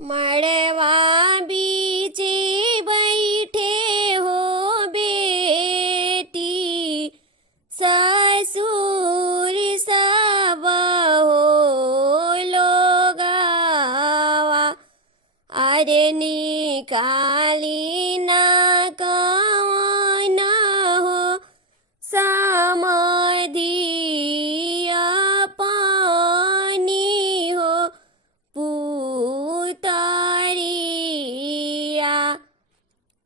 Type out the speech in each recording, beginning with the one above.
मड़वा बीचे बैठे हो बेटी, ससुर सब हो लोगावा। अरे निकाली ना कौन हो समाधिया पानी हो पुतरिया।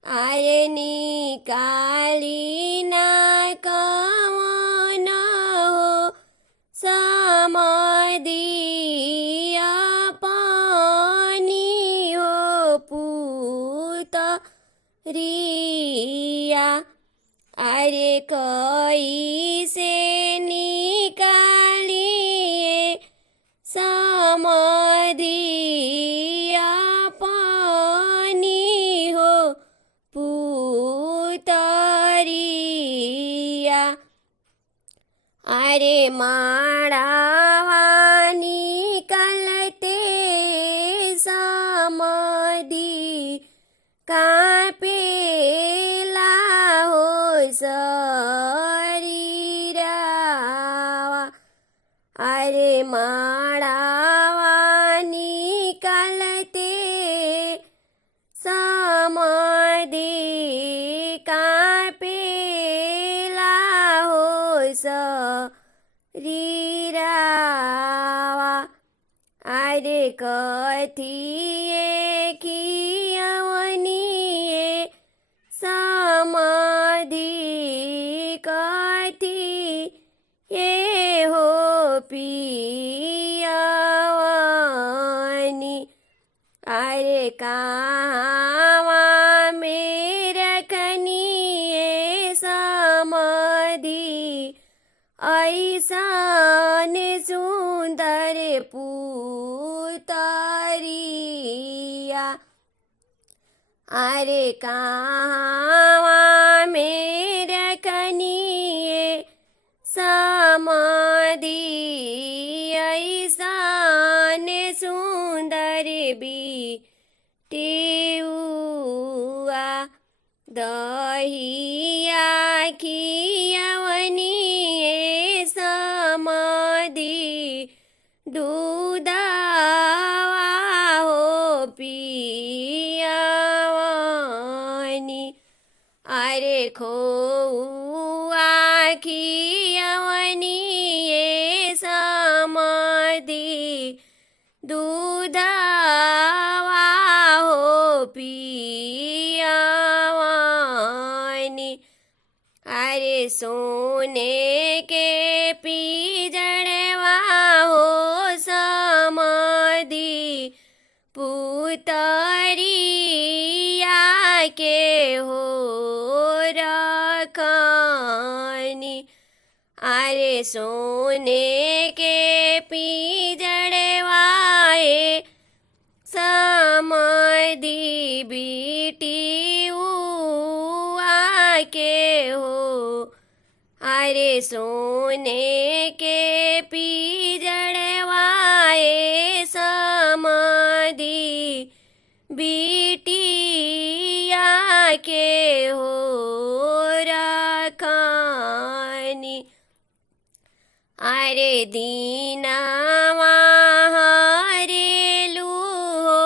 अरे निकाली ना कौन हो समाधिया पानी हो पुतरिया। अरे कैसे निकालिए समाधिया पानी हो पुतरिया। अरे माड़ावा निकलते समाधि कापेला हो शरीरावा। अरे माड़ावा निकलते समाधि कापेला हो शरीरावा। अरे कथिए कियवनिए समाधि कथी ये हो पियवनी। अरे कहाँ में रखनिए समाधि ऐसन सुंदर पुतरिया। अरे कहाँ में रखनिए समाधि ऐसन सुंदर बिटियुआ। दहिया खियवनिए समाधि दूधवा हो पियवनी। अरे खोआ खियवनिए समाधि दूधवा हो पियवनी। अरे सोने के पिजड़वा हो समाधि पुतरिया के हो रखनी। अरे सोने के पिजड़वाए समाधि बिटियुआ के हो। अरे सोने के पिजड़वाए समाधि बिटिया के हो रखनी। अरे दीनावा हरेलू हो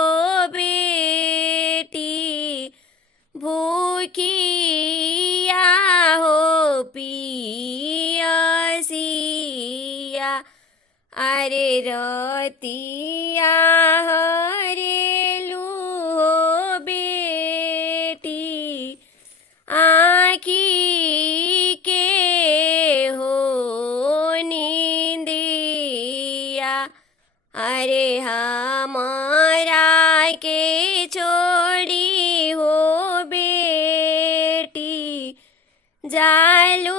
बेटी, भूखिया हो पियसिया। अरे रतिया हरेलू हो बेटी, आँखी के हो नींदिया। अरे हमारा के छोड़ी हो बेटी, जालू